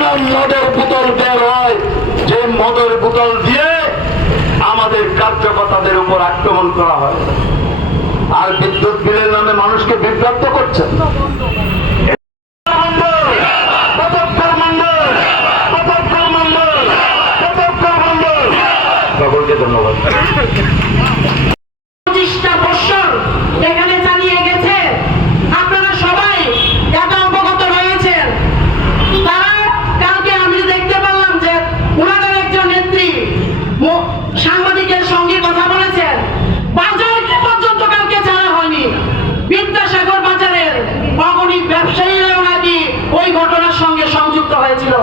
যেন মদের বোতল বের হয়, যে মদের বোতল দিয়ে আমাদের কার্যকর্তাদের উপর আক্রমণ করা হয়। আর বিদ্যুৎ বিলের নামে মানুষকে বিভ্রান্ত করছে। সকলকে ধন্যবাদ। 25টা বছর এখানে চালিয়ে গেছে, আপনারা সবাই এটা অবগত রয়েছেন। তারা কালকে আমি দেখতে পেলাম যে ওনাদের একজন নেত্রী সাংবাদিকের সঙ্গে কথা বলেছেন, বাজার কি পর্যন্ত কালকে ছাড়া হয়নি। বিদ্যাসাগর বাজারের অগণিত ব্যবসায়ীরাও নাকি ওই ঘটনার সঙ্গে সংযুক্ত হয়েছিল।